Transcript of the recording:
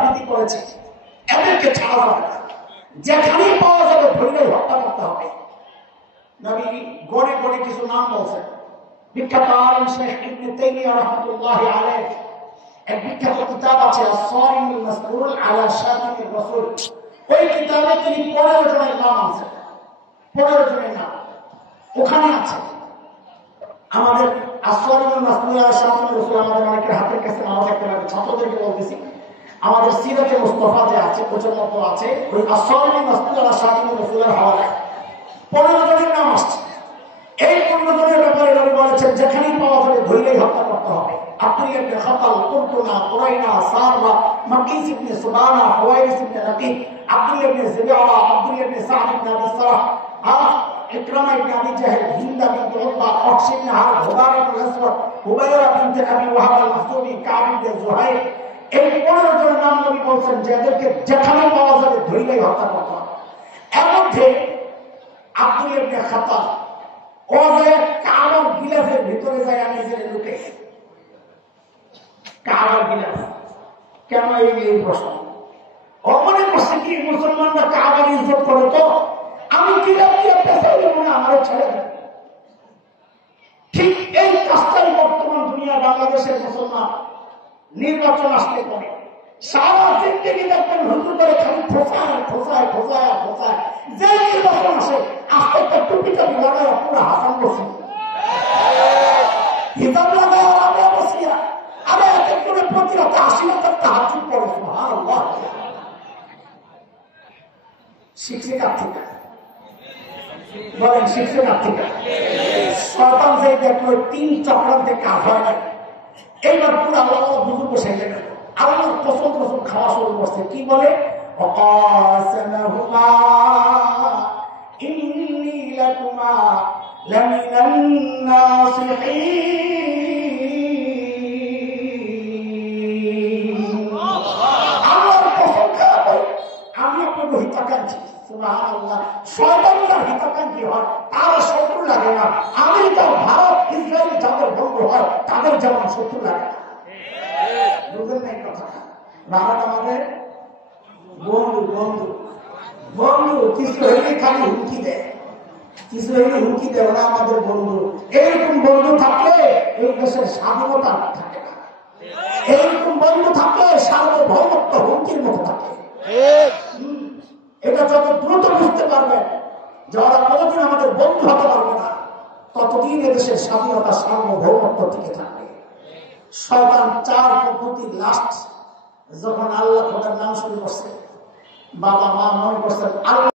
বৃদ্ধি করেছে, এদেরকে ছাড়া যাবে না, যেখানেই পাওয়া যাবে ধরে হত্যা করতে হবে। নবী গড়ে গড়ে কিছু নাম বলছেন। বিখ্যাত আলেম শেখ ইবনে তাইমিয়া রাহমাতুল্লাহি আলাইহি এক বিখ্যাত কিতাব আছে আস-সারিমুল মাসরুর আলা শাতিমির রাসূল। ওই কিতাবে তিনি 15 জনের নাম আছে, 15 জনের নাম ওখানে আছে। আমাদের আস-সারিমুল মাসরুর আলা শাতিমির রাসূল আমাদের অনেকের হাতের কাছে নামাজ একটা লাগে, ছাত্রদেরকে বলতেছি আমাদের সিরাতে মুস্তাফা যে আছে প্রচুর মতো আছে, ওই আস-সারিমুল মাসরুর আলা শাতিমির রাসূলের হাওয়ালায় 15 জনের নাম আসছে। এই 15 জনের ব্যাপারে নবী বলেছেন যেখানেই পাওয়া যাবে ধরেই হত্যা করতে হবে। আব্দুল ইবনে খাতাল, কুরতুনা, কুরাইনা, সাররা, মাকিস ইবনে সুবানা, হুয়াইরিস ইবনে রাকিব, আব্দুল ইবনে জিবিআরা, আব্দুল ইবনে সাদ ইবনে আবি সারাহ, ইকরামা ইবনে আবি জাহল, হিন্দা বিনত উতবা, ওহশ ইবনে হারব, হুবার ইবনে আসওয়াদ, হুবাইরা বিনত আবি ওয়াহাব আল-মাখজুমি, কাব ইবনে জুহাইর। এই 15 জনের নাম নবী বলেছেন যাদেরকে যেখানে পাওয়া যাবে ধরেই হত্যা করতে হবে। এর মধ্যে আব্দুল ইবনে খাতাল ও যে কাবার গিলাফের ভিতরে যায় নিজের লুকে, কাবার গিলাফ কেন এই প্রশ্ন মনে করছে কি মুসলমানরা কাবার ইজ্জত করে, তো আমি গিলাফ দিয়ে পেছাই দেবো না, আমার ছেড়ে দেবে। ঠিক এই কাজটাই বর্তমান দুনিয়া বাংলাদেশের মুসলমান নির্বাচন আসতে পারে সারা জিন্দেগি দেখবেন হুজুর করে খালি খোঁচায় খোঁচায় খোঁচায় খোঁচায়, যে নির্বাচন আসে আস্তে একটা টুপিটা লাগায় পুরো হাসান বসি হিসাব লাগায় আগে বসিয়া আবার এক এক করে প্রতি রাতে 80 লাখ তাহাজ্জুদ পড়ে। সুবহানাল্লাহ। শিখছে কার থেকে বলেন? শিখছে কার থেকে? শয়তান যে দেখলো 3 চক্রান্তে কাজ হয় না, এইবার পুরো আল্লাহ বুঝু বসে গেল, আল্লাহ কসম কসম খাওয়া শুরু করছে। কি বলে? ওয়াকাসামাহুমা ইন্নী লাকুমা লামিনান নাসিহিন। আল্লাহর কসম খাওয়া আমি আপনাদের হিতাকাঙ্ক্ষী। সুবহানাল্লাহ। শয়তানরা হিতাকাঙ্ক্ষী হয়, তার শত্রু লাগে না। আমেরিকা, ভারত, ইসরায়েল যাদের বন্ধু হয় তাদের যেমন শত্রু লাগে না। বুঝলেন না এই কথা? ভারত আমাদের বন্ধু, বন্ধু বন্ধু কিছু হইলে খালি হুমকি দেয়, কিছু হইলে হুমকি দেয়, ওরা আমাদের বন্ধু। এরকম বন্ধু থাকলে এই দেশের স্বাধীনতা থাকে না, এরকম বন্ধু থাকলে সার্বভৌমত্ব হুমকির মতো থাকে। এটা যত দ্রুত বুঝতে পারবেন যে ওরা কোনোদিন আমাদের বন্ধু হতে পারবে না, ততদিন এদেশের স্বাধীনতা সার্বভৌমত্ব টিকে থাকবে। শয়তান 4 পদ্ধতি লাস্ট যখন আল্লাহ খোদার নাম শুরু করছে, বাবা মা মনে করছেন আল্লাহ